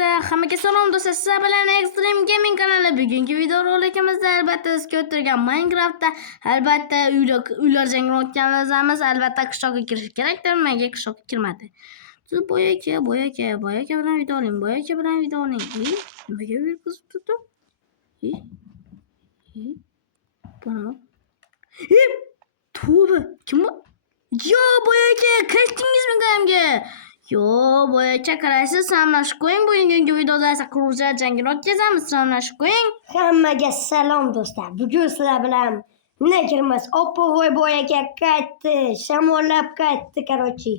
do'stlar, hammaga salom do'stlar. Sizlar bilan Extreme Gaming kanali. Bugungi video rolikimizda albatta biz ko'targan Minecraftda albatta uylar jangini o'tkazamiz. Albatta qishloqqa kirish kerak. Menga qishloqqa kirmadi. Siz boyaka bilan video oling. Nimaga yuribsiz tutib? Bana. Tövbe. Kim bu? Yo boyaka, qaytdingizmi qayamga? Yo boyaka qaraysiz, salomlashib qo'ying. Bugungi videoda esa quruvchilar jangini o'tkazamiz. Salomlashib qo'ying. Hammaga salom do'stlar. Bugun sizlar bilan nima kirmas? Oppovoy boyaka qaytdi, shamollab qaytdi, qarochi.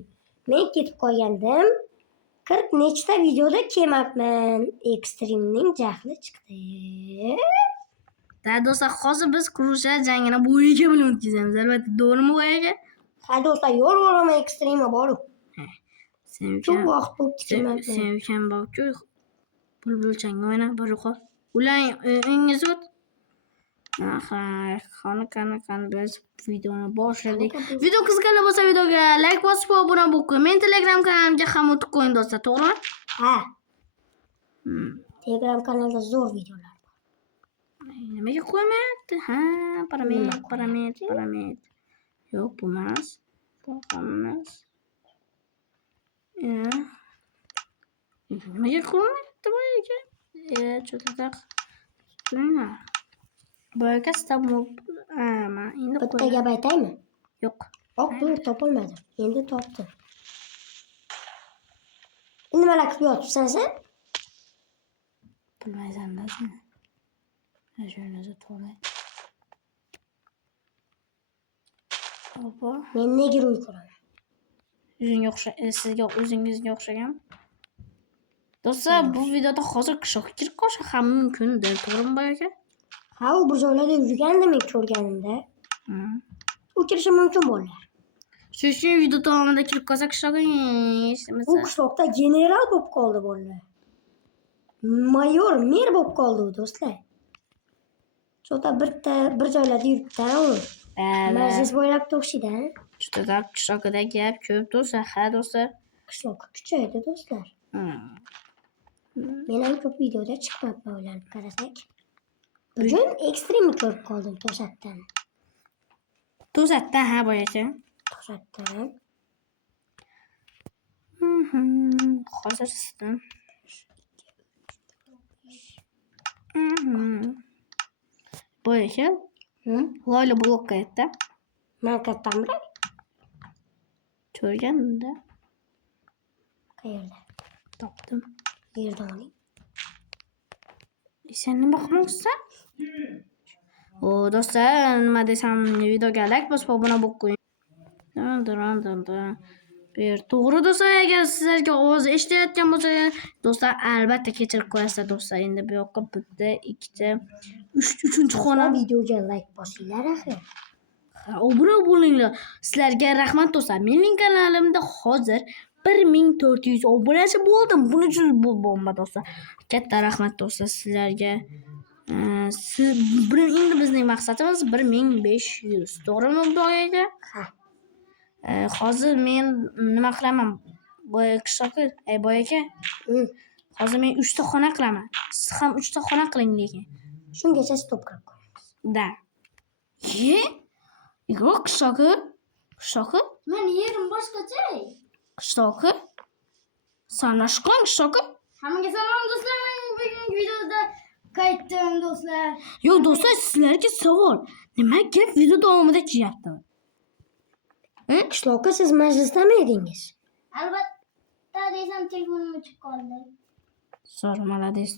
Men ketib qolgandim. 40 nechta videoda kelmabman. Extreme'ning jahli chiqdi. Da do'stlar, hozir biz quruvchilar jangini boyaka bilan o'tkazamiz. Albatta, to'g'rimi boyaka? Ha do'stlar, yo'l Extreme'a boru. Sen Ko'p vaqt bo'ldi kelmabman. Sen uchun borku. Bulbul changi o'yna, bir qo'l. Ulang ingiz o't. Aha, qani biz videoni boshladik. Video qiziqarli bo'lsa videoga like bosib obuna bo'lib qo'ying. Men Telegram kanalimga ham o'tib qo'ying do'stlar, to'g'rimi? Ha. Telegram kanalda zo'r videolar bor. Nimaga qo'ymayapti? Ha, parametr. Yo'q, bu emas. Bu ham emas. Nimaga qo'ymayapti boyaka? Cho'ta taq. Boyaka stamol. Men endi Bitta gap aytaymi? Yo'q. To'g'ri topolmadim. Endi topdim. Nimalar qilib yotibsan sen? Bilmaysan-da sen. Shunisi to'g'ri. Opa. Men nega ro'y ko'raman? Sizga o'zingizga o'xshagan. Do'stlar, bu videoda hozir qishloqqa kirib qolishi ham mumkindir, to'g'rimi boyaka? Ha, u bir joylarda yurganda men ko'rganimda. U kirishi mumkin bolalar. Shuning uchun video davomida kirib qolsa qishloqqa eshitmasa. U qishloqda general bo'lib qoldi bolalar. Mayor, mer bo'lib qoldi u do'stlar. Cho'ta bir joylarda yuribdi u. Majlis bo'ylab to'xshida. Juda qishloqda gap ko'p do'stlar, ha do'stlar. Qishloqqa kuchaydi do'stlar. Men ham ko'p videoda chiqmabman o'ylanib qarasak. Bugun Extreme ko'rib qoldim to'satdan. To'satdan ha boyaka. To'satdan. Hozir sizdan. Boyaka. Loyla blok qayerda? Men kattaman. Ko'rganimda. Qayerda? Topdim. Yerdan oling. Sen nima qilmoqchisan? O do'stlar, nima desam, videoga like bosib obuna bo'lib qo'ying. Bir to'g'ri do'stlar, agar sizlarga ovoz eshitayotgan bo'lsa, do'stlar albatta kechirib qo'yasizlar do'stlar. Endi bu yoqqa bitta, ikkita, uchinchi xona videoga like bosinglar axir. Obuna bo'linglar. Sizlarga rahmat do'stlar. Mening kanalimda hozir 1400 obunachi bo'ldim. Buning uchun bu bomba do'stlar. Katta rahmat do'stlar sizlarga. Endi bizning maqsadimiz 1500. To'g'rimi boyaka? Ha. Hozir men nima qilaman? Qishloqqa, boyaka. Hozir men 3 ta xona qilaman. Siz ham 3 ta xona qiling lekin. Shungacha stop qilib qo'yamiz. Da. Yo'q, qishloqqa? Men yerim boshqacha. Qishloqqa? Salomlashib qo'ying qishloqqa. Hammaga salom do'stlar. Men bugungi videoda qaytdim do'stlar. Yo'q do'stlar, sizlarga savol. Nimaga video davomida kelyapti? Qishloqqa siz majlisdami edingiz? Albatta desam telefonim o'chib qoldi. Zo'r, malades.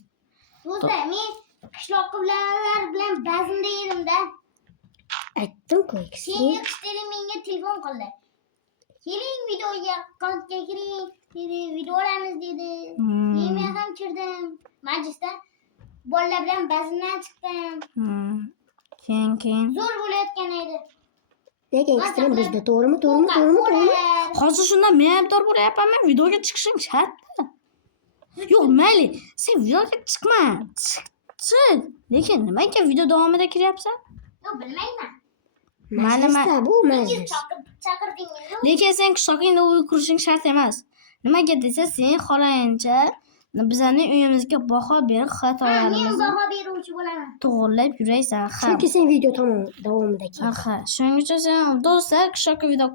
Do'stlar, men qishloqlar bilan bazmda edim-da. Aytdim-ku, Keyin Extreme menga telefon qildi. Keling videoga qancha kiring dedi, video olamiz dedi. Men ham kirdim. Majlisda bolalar bilan bazmdan chiqdim. Keyin. Zo'r bo'layotgan edi. Lekin Extreme bizda to'g'rimi? Hozir shundan minnatdor bo'layapman. Videoga chiqishim shart. Yo'q, mayli. Sen videoga chiqma. Chiq. Lekin nimaga video davomida kiryapsan? Yo'q, bilmayman. Majlisda bu majlis. Chaqirdingiz. Lekin sen qishloqingda uy qurishing shart emas. Nimaga desa, sen xohlayincha Bizning uyimizga baho berib Men xatolarimizni baho beruvchi bo'laman. to'g'irlab yuraysan. Ha. Chunki sen video davomida kel. Aha, shuning uchun sen do'stlar qishloqqa video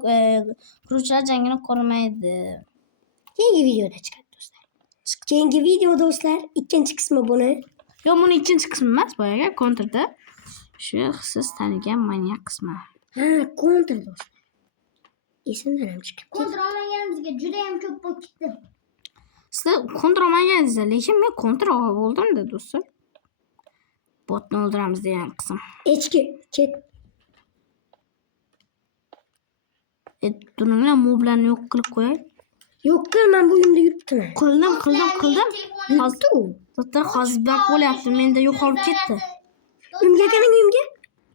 quruvchilar jangini ko'rmaydi. Keyingi videoda chiqadi do'stlar. Keyingi video do'stlar, ikkinchi qismi buni. Yo'q, buni ikkinchi qismi emas, boyaga kontrda. Shu siz tanigan manyak qismi. Ha, kontr do'stlar. Esimdan ham chiqib ketdi. Kontra olmaganimizga juda ham ko'p bo'lib ketdi. Sizlar kontra olmaganingizda, lekin men kontra oldimda do'stlar. Botni o'ldiramiz degan qism. Echki, ket. Duninglar moblarni yo'q qilib qo'yay. Yo'q, men bu uyimda yuribdiman. Qildim. Yuribdi u. Do'stlar hozir bak bo'lyapti, menda yo'qolib ketdi. Uyimga qarang, uyimga.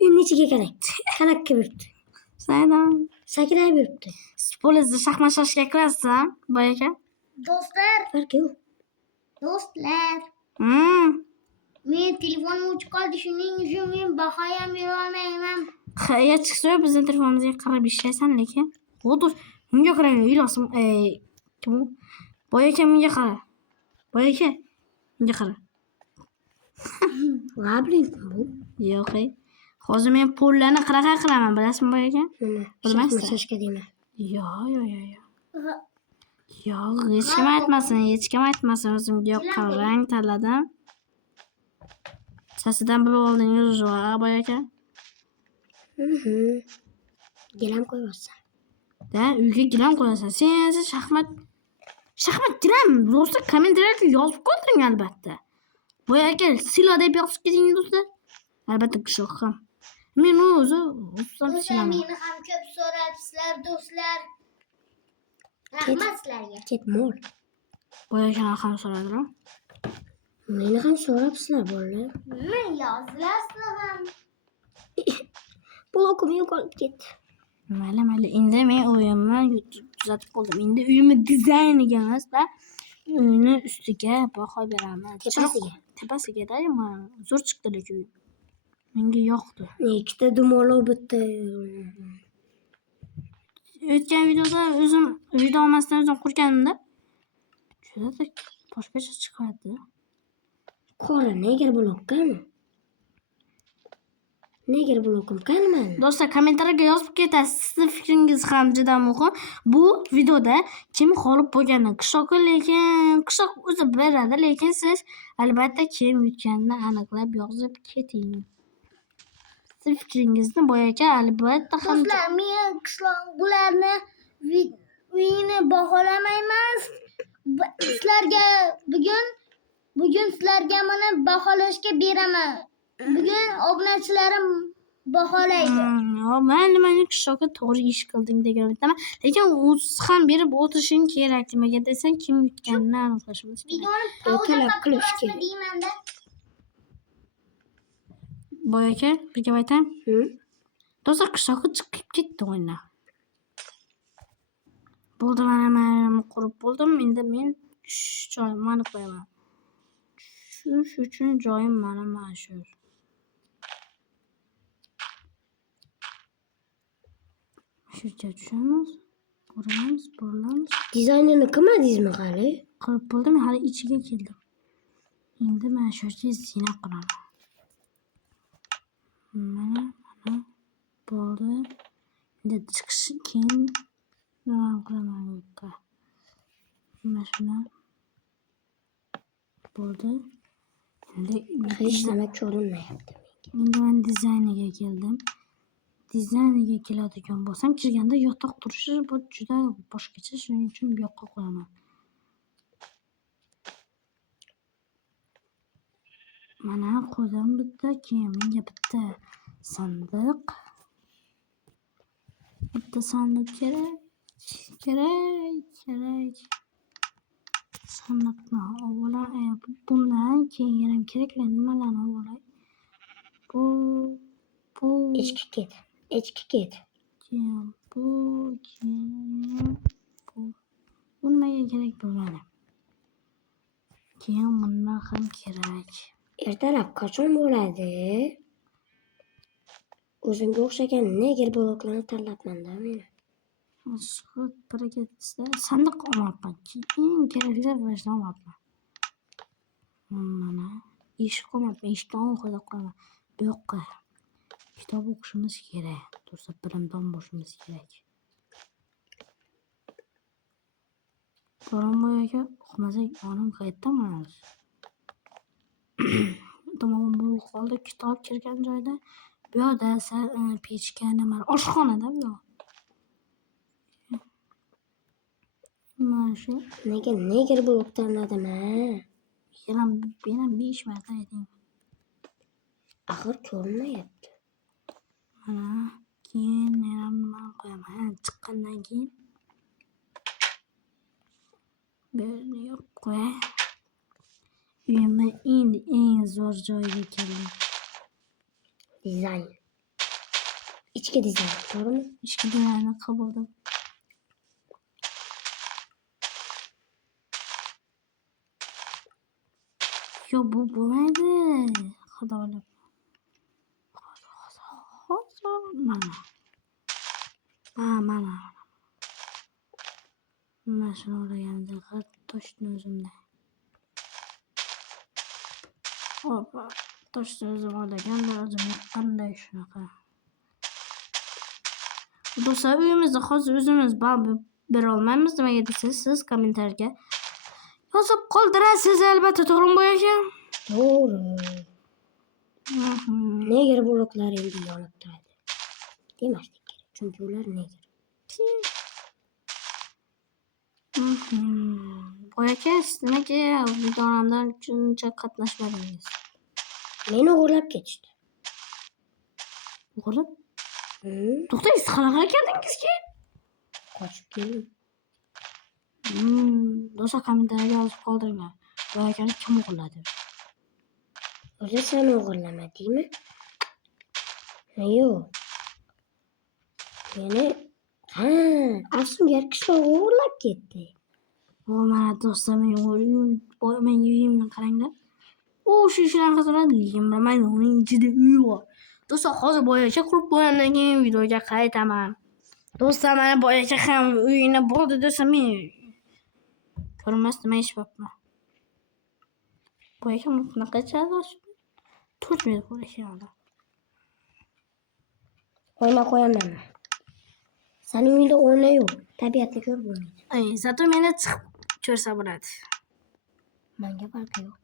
Uyimni ichiga qarang. Qalakka yuribdi. Saydan. Sakrab yuribdi. Polizda shaxmat shashga kirasizmi, boyaka? Do'stlar, Farqi yo'q. do'stlar. Men telefonim o'chib qoldi, shuning uchun men baho ham bera olmayman. Ya chiqsa bizning telefonimizga qarab ishlaysan, lekin. O'tir, menga qarang, ilosim. Kim u? Boyaka menga qara. Boyaka. Menga qara. G'abling bu. Yo'q. Hozir men pollarni qanaqa qilaman, bilasizmi boyaka? Nima? Bilmaysiz? Shashka deyman. Yo'q. Yo'q, hech kim aytmasin, o'zimga yo'q qarang tanladim. Sasidan bilib oldingiz va boyaka. Gilam qo'yibsan. Da, uyga gilam qo'yasan. Sen shaxmat gilam do'stlar kommentariyga yozib qoldiring albatta. Boyaka silo deb yozib keting do'stlar. Albatta qishloq ham. Men o'zi Do'stlar, meni ham ko'p so'rabsizlar, do'stlar. Rahmat sizlarga. Ket mol. boyakani ham so'radilar. Meni ham so'rabsizlar bolalar. Men yozdilarsizlar ham. Blokim yo'qolib ketdi. Mayli. Endi men uyimni tuzatib qoldim. Endi uyimni dizayniga emas, uyni ustiga baho beraman. Tepasiga-da, zo'r chiqdi lekin. Menga yoqdi. Ikkita dumaloq bitta. O'tgan videoda o'zim video olmasdan o'zim qurganimda juda boshqacha chiqadi. Qora neger blokkami? Neger blokim qani? Do'stlar, kommentariyga yozib ketasiz. Sizning fikringiz ham juda muhim. Bu videoda kim g'olib bo'lganini qishloq o'zi beradi, lekin siz albatta kim yutganini aniqlab yozib keting. Siz fikringizni boyaka albatta ham Do'stlar, men qishloq bularni uyini baholamayman. Sizlarga bugun sizlarga buni baholashga beraman. Bugun obunachilarim baholaydi. Mayli qishloqqa to'g'ri ish qilding degan aytaman. Lekin o'z ham berib o'tirishing kerak. Nimaga desang, kim yutganini aniqlashimiz kerak. Videoni Ertalab qilish kerak. deymanda. Boyaka, bir gap aytayim. Do'stlar, qishloqqa chiqib ketdi o'yinlar. Bo'ldi, mana qurib bo'ldim. Endi men joyimni aniqlayman. Shu uchun joyim mana shu. Shuncha tushamiz, burilamiz. Dizaynini qilmadingizmi hali? Qilib bo'ldim, hali ichiga keldim. Endi mana shu yerga zina qilaman. Mana bo'ldi. Endi chiqish keyin nima qilaman yo'qqa. Mana shuna bo'ldi. Endi Hech nima ko'rinmayapti. Endi men dizayniga keldim. Dizayniga keladigan bo'lsam, kirganda yotoq turishi bu juda boshqacha, shuning uchun bu yoqqa qo'yaman. Mana qo'ydim bitta, keyin menga bitta sandiq. Bitta sandiq kerak. Sandiqni olay. Bundan keyin kerakli nimalarni olay? Bu Echki ket. keyin bu. Bu nimaga kerak bo'ladi? Keyin bundan ham kerak. Ertalab qachon bo'ladi? O'zimga o'xshagan neger bloklarni tanlabman-da men. Shu paraketda sandiq olmoqman. Keyin kerakli vajdan olmoqman. Mana eshik qo'yapman. Eshikdan orqada qo'yaman. Bu yoqqa kitob o'qishimiz kerak. Tursa bilimdon bo'lishimiz kerak. To'g'rimi aka? O'qimasak onam qayerdan bilamiz? Tomog'im bo'lib qoldi. Kitob kirgan joyda bu yoqda pechka nima oshxonada bu yoq. Mana shu Nega blok tanladim ha? yana 5 marta ayting. Axir ko'rinmayapti. Mana keyin yana nima qo'yaman? Chiqqandan keyin buni yo'q qo'y. Uyimni endi eng zo'r joyiga keldim. Dizayn. Ichki dizayn, to'g'rimi? Ichki dizaynni qildim. Yo bu bo'lmaydi. Xudo olib. Mana. Mana. Mana shuni o'raganda toshni o'zimda. Hoppa. Toshni o'zim olganda o'zimga qanday shunaqa. Do'stlar uyimizni hozir o'zimiz baribir bera olmaymiz. Nimaga desangiz, siz kommentariyga yozib qoldirasiz albatta, to'g'rimi bu aka? To'g'ri. Neger bloklar endi yonib turadi. Demaslik kerak, chunki ular neger. Bu aka, siz nimaga videolardan shuncha qatnashmadingiz? Meni o'g'irlab ketishdi. O'g'irlab? To'xtang, siz qanaqa keldingiz keyin? Qochib keldim. Do'stlar kommentariyaga yozib qoldiringlar. Bu akani kim o'g'irladi? O'zi seni o'g'irlamadingmi? Yo'q. Meni Afsungar qishloq o'g'irlab ketdi. Bu mana do'stlar, men uyimni qaranglar. O'sha shunaqa turadi, lekin bilmayman, uning ichida uy bor. Do'stlar, hozir boyacha qurib qo'ygandan keyin videoga qaytaman. Do'stlar, mana boyacha ham uyini bo'ldi desam, men ko'rmas nima ish bo'pman. Boyacha bunaqa chaqirib 4 minut bo'lashi. Oyna qo'yaman. Sening uyingda oyna yo'q. Tabiatni ko'rib bo'lmaydi. Zato meni chiqib ko'rsa bo'ladi. Menga farqi yo'q.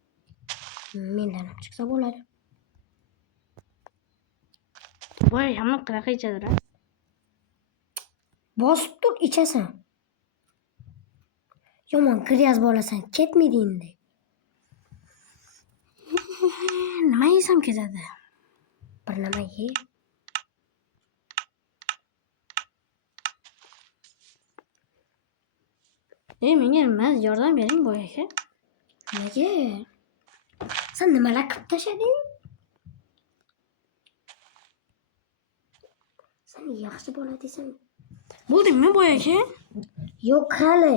Mendan ham chiqsa bo'ladi. Voy, hamma qanaqa ichadilar? Bosib tur, ichasan. Yomon gryaz bo'lasan, ketmaydi endi. Nima yesam ketadi? Bir nima ye. Menga nima yordam bering bu aka? Nega? Sen nimalar qilib tashlading? Sen yaxshi bola desam. Bo'ldingmi bu aka? Yo'q hali.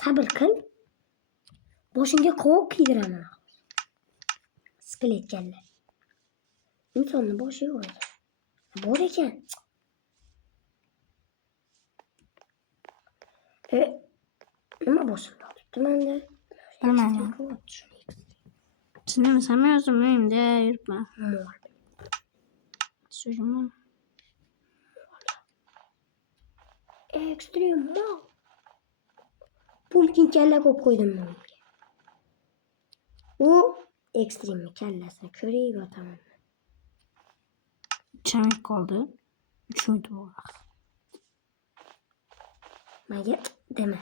Sabr qil. Boshingga qovoq kiydiraman. Skelet kalla. Insonni boshi yo'q ekan. Bor ekan. Nima boshimda olibdi menda? Bilmayman. Tushunmasam o'zim uyimda yuribman. Tushunmi? Ekstrem mal. Pumpkin kalla qo'yib qo'ydim men. U ekstremni kallasini ko'rib yotaman. Chamik qoldi. 3 minut bo'ldi. Menga dema.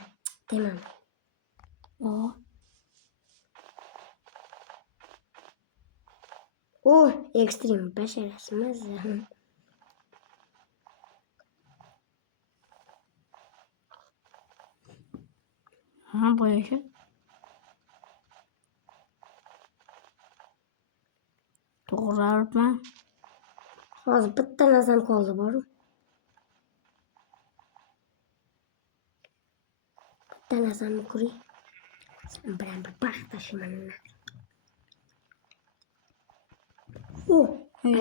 O ekstrem basharasimiz. Bu aka. To'g'rirman. Hozir bitta narsam qoldi boru. Bitta narsamni ko'ring. Sen bilan bir baxt tashiman.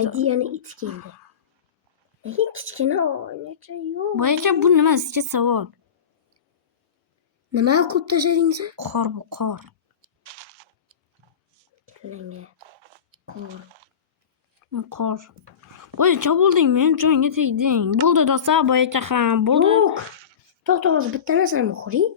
Ideyani it keldi. Lekin kichkina oynacha yo'q. Bu aka, bu nima sizga savol? Nima qilib tashlading sen? Qor bu qor. Tilingga. Qor. Boyacha bo'lding, men jonga tegding. Bo'ldi do'stlar, boyacha ham bo'ldi. Yo'q. To'xta, o'zi bitta narsani ko'ring.